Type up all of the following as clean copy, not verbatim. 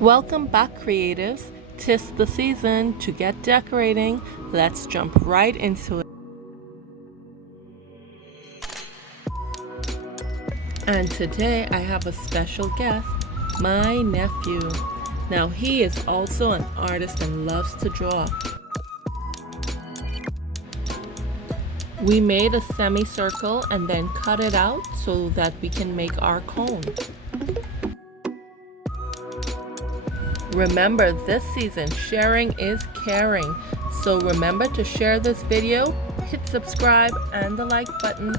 Welcome back, creatives. 'Tis the season to get decorating. Let's jump right into it. And today I have a special guest, my nephew. Now he is also an artist and loves to draw. We made a semicircle and then cut it out so that we can make our cone. Remember, this season, sharing is caring. So remember to share this video, hit subscribe and the like button.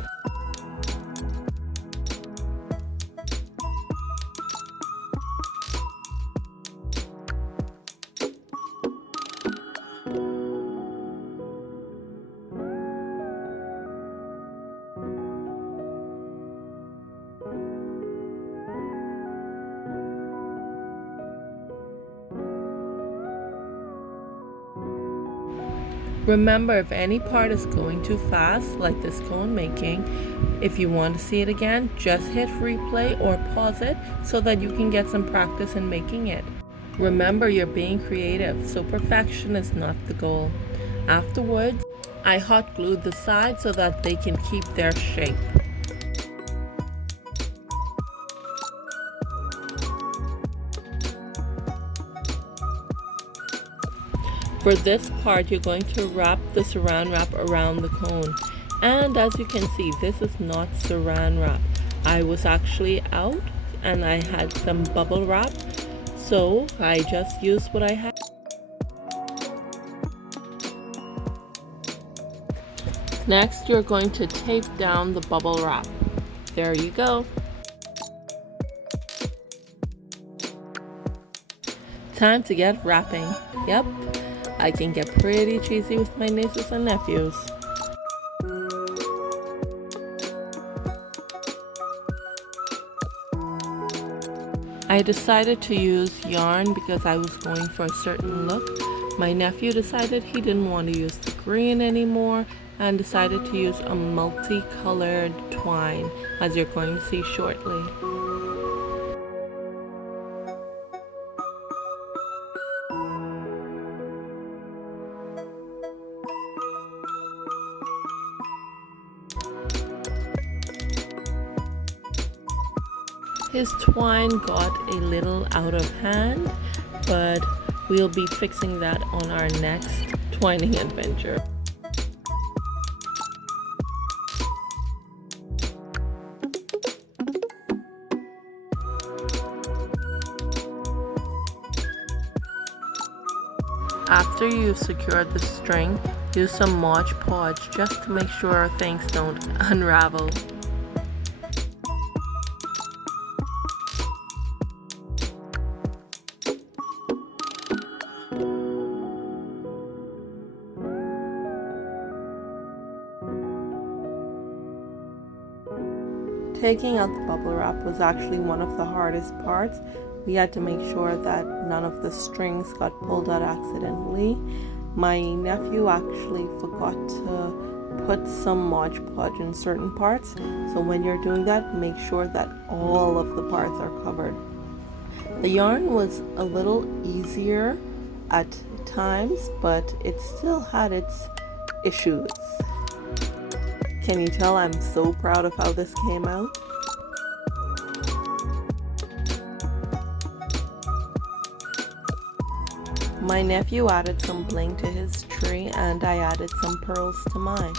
Remember, if any part is going too fast, like this cone making, if you want to see it again, just hit replay or pause it so that you can get some practice in making it. Remember, you're being creative, so perfection is not the goal. Afterwards, I hot glued the sides so that they can keep their shape. For this part, you're going to wrap the Saran wrap around the cone. And as you can see, this is not Saran wrap. I was actually out and I had some bubble wrap, so I just used what I had. Next, you're going to tape down the bubble wrap. There you go. Time to get wrapping. Yep. I can get pretty cheesy with my nieces and nephews. I decided to use yarn because I was going for a certain look. My nephew decided he didn't want to use the green anymore and decided to use a multicolored twine, as you're going to see shortly. His twine got a little out of hand, but we'll be fixing that on our next twining adventure. After you've secured the string, use some podge just to make sure things don't unravel. Taking out the bubble wrap was actually one of the hardest parts. We had to make sure that none of the strings got pulled out accidentally. My nephew actually forgot to put some Mod Podge in certain parts, so when you're doing that, make sure that all of the parts are covered. The yarn was a little easier at times, but it still had its issues. Can you tell I'm so proud of how this came out? My nephew added some bling to his tree and I added some pearls to mine.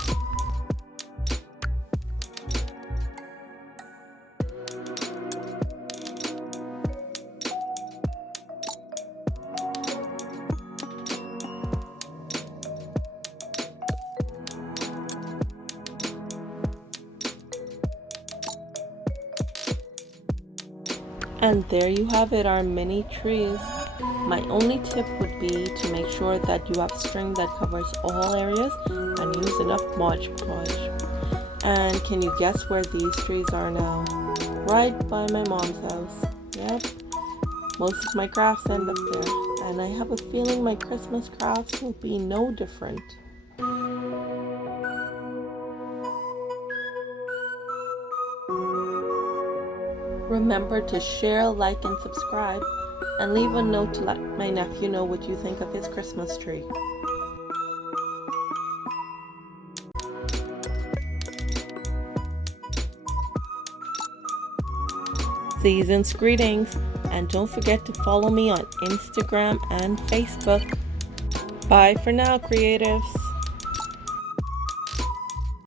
And there you have it, our mini trees. My only tip would be to make sure that you have string that covers all areas and use enough Mod Podge. And can you guess where these trees are now? Right by my mom's house. Yep, most of my crafts end up there. And I have a feeling my Christmas crafts will be no different. Remember to share, like, and subscribe. and leave a note to let my nephew know what you think of his Christmas tree. Season's greetings, and don't forget to follow me on Instagram and Facebook. Bye for now, creatives.